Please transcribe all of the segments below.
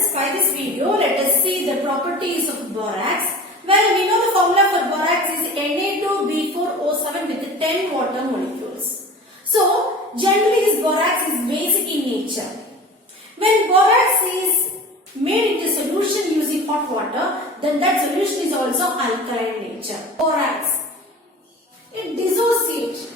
students, by this video let us see the properties of borax. Well, we know the formula for borax is Na2B4O7 with 10 water molecules. So, generally this borax is basic in nature. When borax is made into solution using hot water, then that solution is also alkaline nature. Borax, it dissociate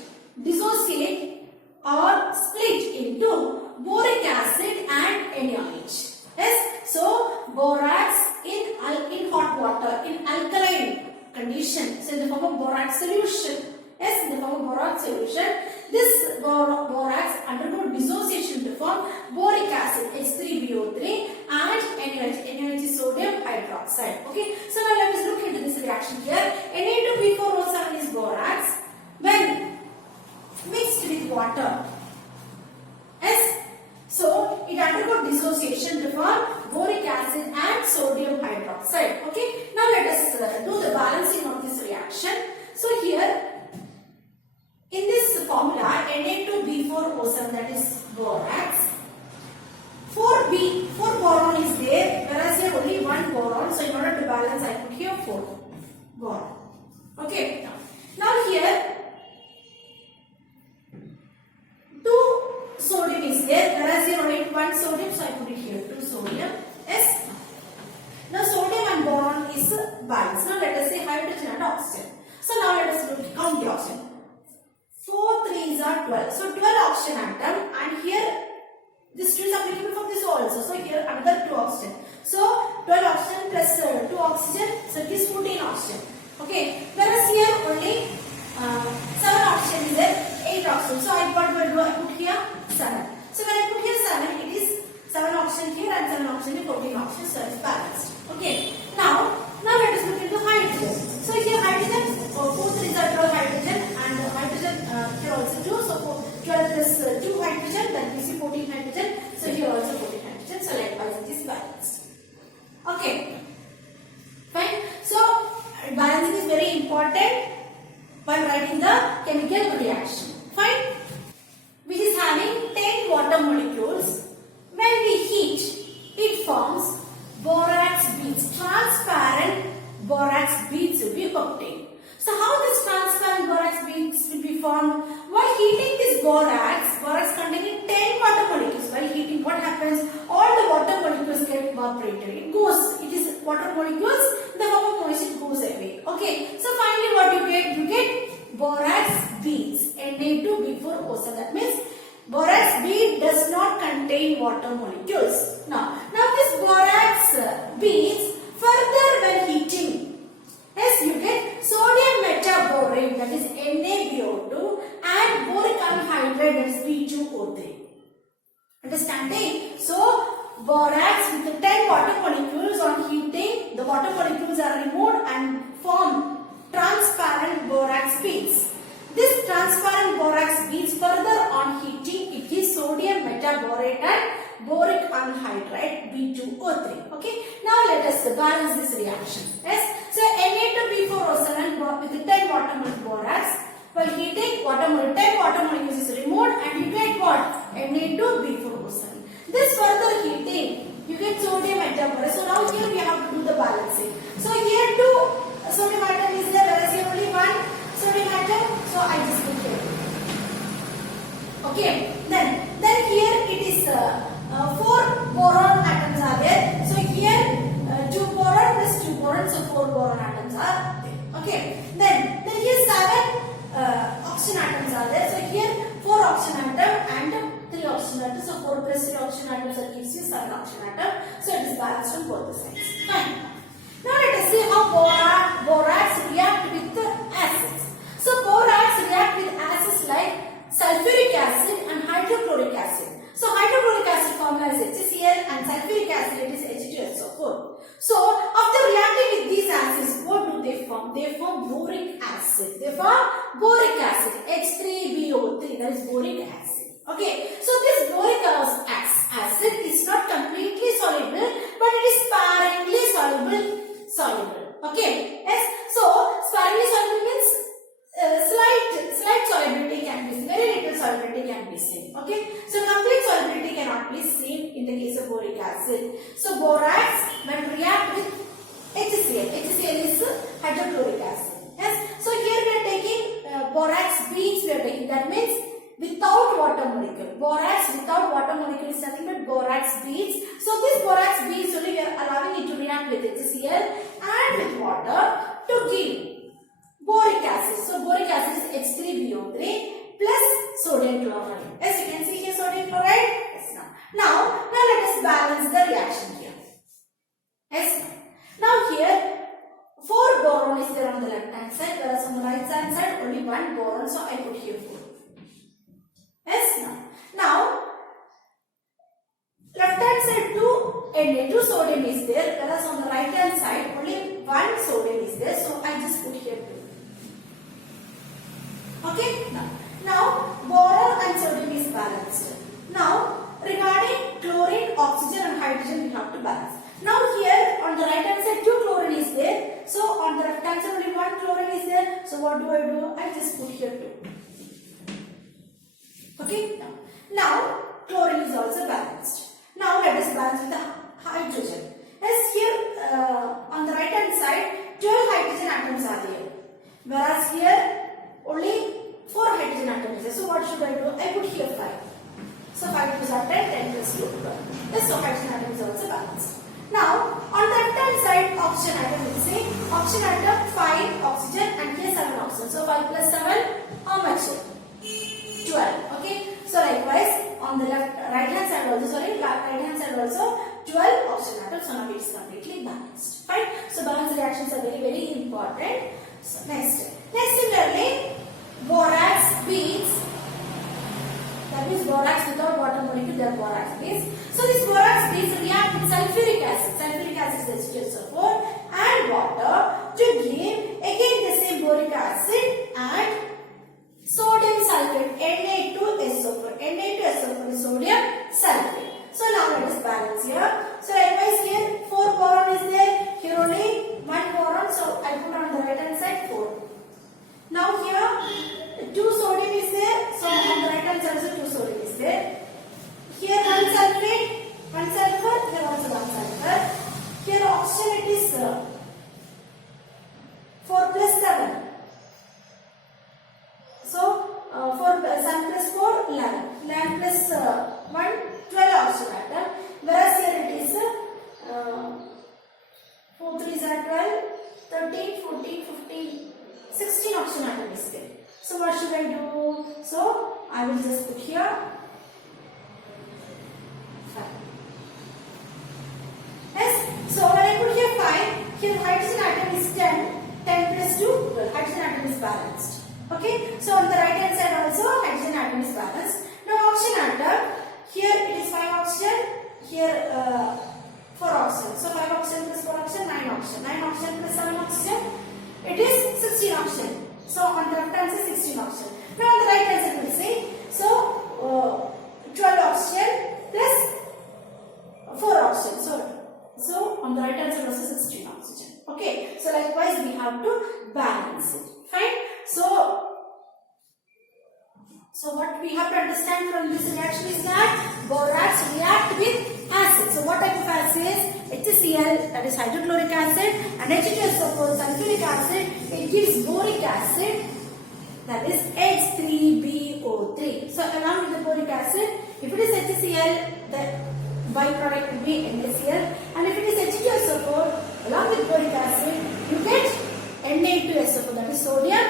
or split into boric acid and NaOH. Yes, so borax in hot water, in alkaline condition, so in the form of borax solution. Yes, in the form of borax solution, this borax undergo dissociation to form boric acid H3BO3 and NaOH is sodium hydroxide. Okay, so now let us look into this reaction here. Na2B4O7 is borax when mixed with water. Yes, so it undergo dissociation to form boric acid and sodium hydroxide. Okay, now let us do the balancing of this reaction. So here in this formula Na2B4O7, that is borax, 4 boron is there, whereas here only 1 boron. So in order to balance, I put here 4 boron. Okay, now here 2 sodium is there, whereas here only 1 sodium, so I put it here 2 sodium. Yes. Now sodium and boron is balanced. Now let us say hydrogen and oxygen. So now let us count the oxygen. 4 3s are 12. So 12 oxygen atom, and here this 2 is applicable for this also. So here another 2 oxygen. So 12 oxygen plus 2 oxygen, so it is 14 oxygen. Okay. Whereas here only 7 oxygen is there, 8 oxygen. So I put here 7. So when I put here 7, it is 7 oxygen here and 7 oxygen here, 14 oxygen. So it's balanced. Okay. Now let us look into hydrogen. So here hydrogen, 4 3s are 12 hydrogen, and hydrogen here also 2. So 12 plus 2 hydrogen, that gives you 14 hydrogen. So here also 14 hydrogen. So likewise it is balanced. Okay. Fine. So balancing is very important while writing the chemical reaction. Fine. Which is having 10 water molecules. When we heat, it forms borax beads. Transparent borax beads will be obtained. So how this transparent borax beads will be formed? While heating this borax containing 10 water molecules, while heating, what happens? All the water molecules get evaporated. It is water molecules, the form of moisture goes away. Okay, so finally what you get? You get borax beads, Na2B4O7. That means borax bead does not contain water molecules. Now this borax beads, further when heating, yes, you get sodium metaborate, that is NaBO2, and boric anhydride, that is B2O3. Understanding? So borax with the 10 water molecules, on heating, the water molecules are removed and form transparent borax beads. This transparent borax beads, further on heating, it gives sodium metaborate and boric anhydride B2O3. Okay. Now let us balance this reaction. Yes. So Na2B4O7 with the 10 water molecule borax, while heating, 10 water molecules is removed, and you get what? Na2B4O7. This further heating, you get sodium metaborate. So now here we have to do the balancing. So here 2 sodium atom is there, whereas here only 1 sodium atom. So I just put here. Okay. Then here it is 4 boron atoms are there. So here 2 boron plus 2 boron, so 4 boron atoms are there. Okay. Then here 7 oxygen atoms are there. So here 4 oxygen atom and 3 oxygen atoms. So 4 plus 3 oxygen atoms, that gives you 7 oxygen atom. So it is balanced on both the sides. Fine. Now let us see how borax react with the acids. So borax react with acids like sulfuric acid and hydrochloric acid. So hydrochloric acid formula is HCl and sulfuric acid, it is H2SO4. So after reacting with these acids, what do they form? They form boric acid. They form boric acid, H3BO3, that is boric acid. Okay, so this boric acid is not completely soluble, but it is sparingly soluble. Okay, yes. So sparingly soluble means slight solubility can be seen, very little solubility can be seen. Okay, so complete solubility cannot be seen in the case of boric acid. acid. So borax when react with HCl. HCl is hydrochloric acid. Yes. So here we are taking borax beads. We are taking, that means without water molecule. Borax without water molecule is nothing but borax beads. So this borax beads only we are allowing it to react with HCl and with water to give boric acid. So boric acid is H3BO3 plus sodium chloride. As you can see here, sodium chloride. Yes. Now let us balance the reaction here. Yes. Now here 4 boron is there on the left hand side, whereas on the right hand side only 1 boron. So I put here 4. Yes. Now left hand side 2 sodium is there, whereas on the right hand side only 1 sodium is there. So I just put here 2. Okay. Now boron and sodium is balanced. Now regarding chlorine, oxygen and hydrogen we have to balance. Now here on the right hand side 2 chlorine is there. So on the left hand side only 1 chlorine is there. So what do? I just put here 2. Okay. Now chlorine is also balanced. Now let us balance with the hydrogen. As here on the right hand side 12 hydrogen atoms are there, whereas here only 4 hydrogen atoms are there. So what should I do? I put here 5. So 5 plus 10, 10 plus 2, 12. Yes, so hydrogen atom is also balanced. Now on the left hand side oxygen atom, will say oxygen atom 5 oxygen and here 7 oxygen. So 5 plus 7, how much? 12. Okay. So likewise on the right hand side also 12 oxygen atoms. So now it is completely balanced. Fine. So balanced reactions are very, very important. So next similarly borax beads. That means borax without water molecule, they are borax beads. So this borax beads react with sulfuric acid. Sulfuric acid is H2SO4 and water to give again the same boric acid and sodium sulfate Na2SO4. Na2SO4 is sodium sulfate. So now let us balance here. So likewise here 4 boron is there. Here only 1 boron. So I put on the right hand side 4. Now here 2 sodium is there. So on the right hand side also 2 sodium is there. Here 1 sulfate, 1 sulfur. Here also 1 sulfur. Here oxygen it is 4 plus 7. So 7 plus 4, 11. 11 plus 1, 12 oxygen atom. Whereas here it is 4 3s are 12, 13, 14, 15, 16 oxygen atom is there. So what should I do? So I will just put here 5. Yes. So when I put here 5, here hydrogen atom is 10. 10 plus 2, 12. Hydrogen atom is balanced. Okay. So on the right hand side also hydrogen atom is balanced. Now oxygen atom, here it is 5 oxygen, here 4 oxygen. So 5 oxygen plus 4 oxygen, 9 oxygen. 9 oxygen plus 7 oxygen, it is 16 oxygen. So on the left hand side 16 oxygen. Now on the right hand side we will say, so 12 oxygen plus 4 oxygen. So on the right hand side also 16 oxygen. Okay. So likewise we have to balance it. Fine. So what we have to understand from this reaction is that borax react with acid. So what type of acid? HCl, that is hydrochloric acid, and H2SO4 sulfuric acid. It gives boric acid, that is H3BO3. So along with the boric acid, if it is HCl, the byproduct will be NaCl, and if it is H2SO4 along with boric acid, you get Na2SO4, that is sodium